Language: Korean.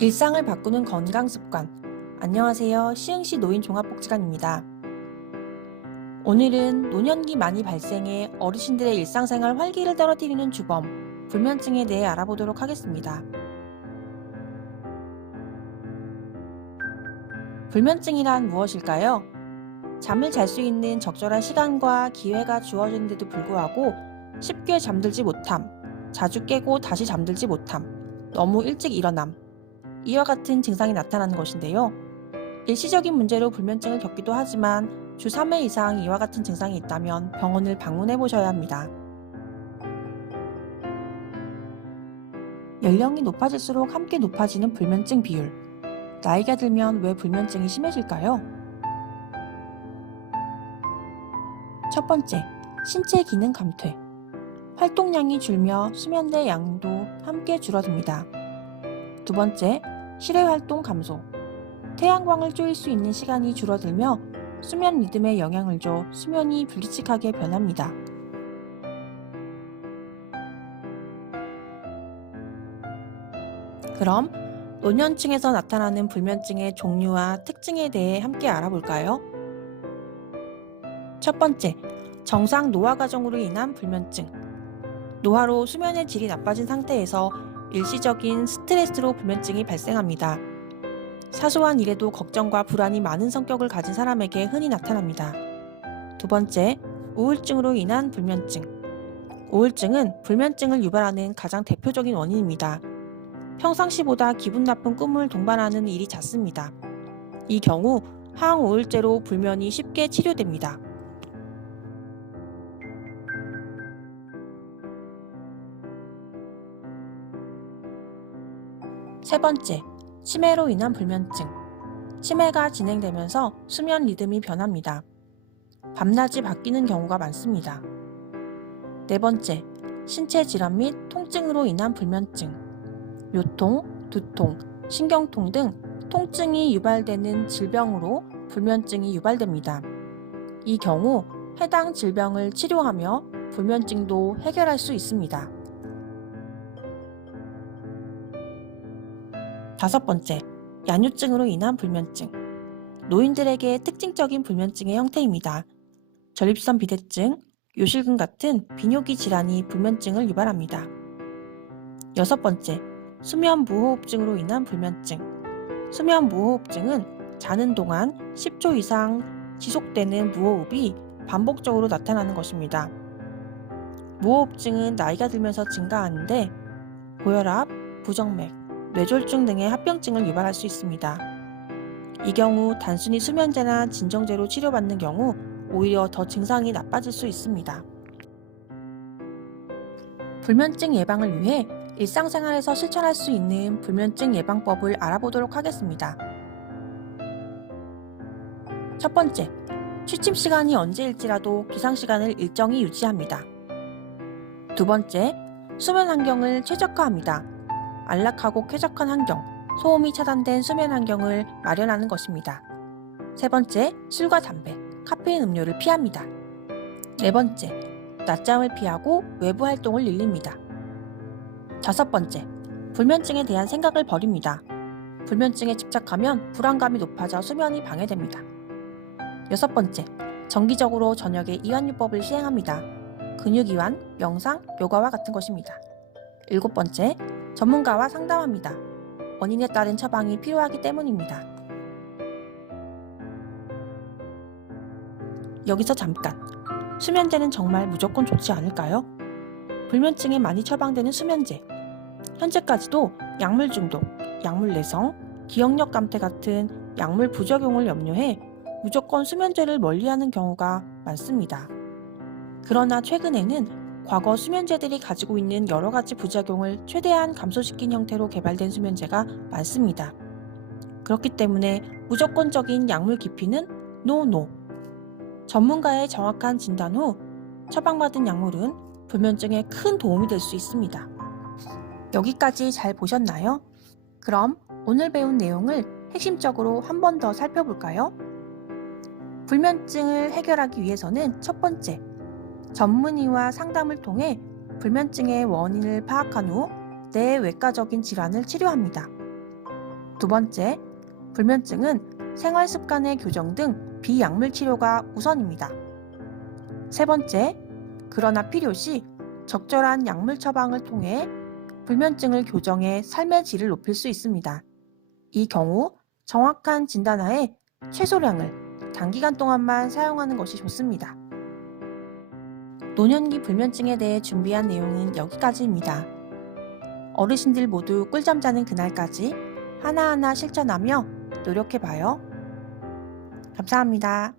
일상을 바꾸는 건강 습관. 안녕하세요. 시흥시 노인종합복지관입니다. 오늘은 노년기 많이 발생해 어르신들의 일상생활 활기를 떨어뜨리는 주범, 불면증에 대해 알아보도록 하겠습니다. 불면증이란 무엇일까요? 잠을 잘 수 있는 적절한 시간과 기회가 주어지는데도 불구하고 쉽게 잠들지 못함, 자주 깨고 다시 잠들지 못함, 너무 일찍 일어남, 이와 같은 증상이 나타나는 것인데요. 일시적인 문제로 불면증을 겪기도 하지만 주 3회 이상 이와 같은 증상이 있다면 병원을 방문해 보셔야 합니다. 연령이 높아질수록 함께 높아지는 불면증 비율. 나이가 들면 왜 불면증이 심해질까요? 첫 번째, 신체 기능 감퇴. 활동량이 줄며 수면의 양도 함께 줄어듭니다. 두 번째, 실외 활동 감소. 태양광을 쬐일 수 있는 시간이 줄어들며 수면 리듬에 영향을 줘 수면이 불규칙하게 변합니다. 그럼 노년층에서 나타나는 불면증의 종류와 특징에 대해 함께 알아볼까요? 첫 번째, 정상 노화 과정으로 인한 불면증. 노화로 수면의 질이 나빠진 상태에서 일시적인 스트레스로 불면증이 발생합니다. 사소한 일에도 걱정과 불안이 많은 성격을 가진 사람에게 흔히 나타납니다. 두 번째, 우울증으로 인한 불면증. 우울증은 불면증을 유발하는 가장 대표적인 원인입니다. 평상시보다 기분 나쁜 꿈을 동반하는 일이 잦습니다. 이 경우 항우울제로 불면이 쉽게 치료됩니다. 세 번째, 치매로 인한 불면증. 치매가 진행되면서 수면 리듬이 변합니다. 밤낮이 바뀌는 경우가 많습니다. 네 번째, 신체 질환 및 통증으로 인한 불면증. 요통, 두통, 신경통 등 통증이 유발되는 질병으로 불면증이 유발됩니다. 이 경우 해당 질병을 치료하며 불면증도 해결할 수 있습니다. 다섯 번째, 야뇨증으로 인한 불면증. 노인들에게 특징적인 불면증의 형태입니다. 전립선 비대증, 요실금 같은 비뇨기 질환이 불면증을 유발합니다. 여섯 번째, 수면 무호흡증으로 인한 불면증. 수면 무호흡증은 자는 동안 10초 이상 지속되는 무호흡이 반복적으로 나타나는 것입니다. 무호흡증은 나이가 들면서 증가하는데 고혈압, 부정맥, 뇌졸중 등의 합병증을 유발할 수 있습니다. 이 경우 단순히 수면제나 진정제로 치료받는 경우 오히려 더 증상이 나빠질 수 있습니다. 불면증 예방을 위해 일상생활에서 실천할 수 있는 불면증 예방법을 알아보도록 하겠습니다. 첫 번째, 취침 시간이 언제일지라도 기상 시간을 일정히 유지합니다. 두 번째, 수면 환경을 최적화합니다. 안락하고 쾌적한 환경, 소음이 차단된 수면 환경을 마련하는 것입니다. 세 번째, 술과 담배, 카페인 음료를 피합니다. 네 번째, 낮잠을 피하고 외부 활동을 늘립니다. 다섯 번째, 불면증에 대한 생각을 버립니다. 불면증에 집착하면 불안감이 높아져 수면이 방해됩니다. 여섯 번째, 정기적으로 저녁에 이완요법을 시행합니다. 근육이완, 명상, 요가와 같은 것입니다. 일곱 번째, 전문가와 상담합니다. 원인에 따른 처방이 필요하기 때문입니다. 여기서 잠깐, 수면제는 정말 무조건 좋지 않을까요? 불면증에 많이 처방되는 수면제. 현재까지도 약물 중독, 약물 내성, 기억력 감퇴 같은 약물 부작용을 염려해 무조건 수면제를 멀리하는 경우가 많습니다. 그러나 최근에는 과거 수면제들이 가지고 있는 여러 가지 부작용을 최대한 감소시킨 형태로 개발된 수면제가 많습니다. 그렇기 때문에 무조건적인 약물 기피는 NO. 전문가의 정확한 진단 후 처방받은 약물은 불면증에 큰 도움이 될 수 있습니다. 여기까지 잘 보셨나요? 그럼 오늘 배운 내용을 핵심적으로 한 번 더 살펴볼까요? 불면증을 해결하기 위해서는 첫 번째, 전문의와 상담을 통해 불면증의 원인을 파악한 후 내외과적인 질환을 치료합니다. 두 번째, 불면증은 생활 습관의 교정 등 비약물 치료가 우선입니다. 세 번째, 그러나 필요시 적절한 약물 처방을 통해 불면증을 교정해 삶의 질을 높일 수 있습니다. 이 경우 정확한 진단하에 최소량을 단기간 동안만 사용하는 것이 좋습니다. 노년기 불면증에 대해 준비한 내용은 여기까지입니다. 어르신들 모두 꿀잠 자는 그날까지 하나하나 실천하며 노력해봐요. 감사합니다.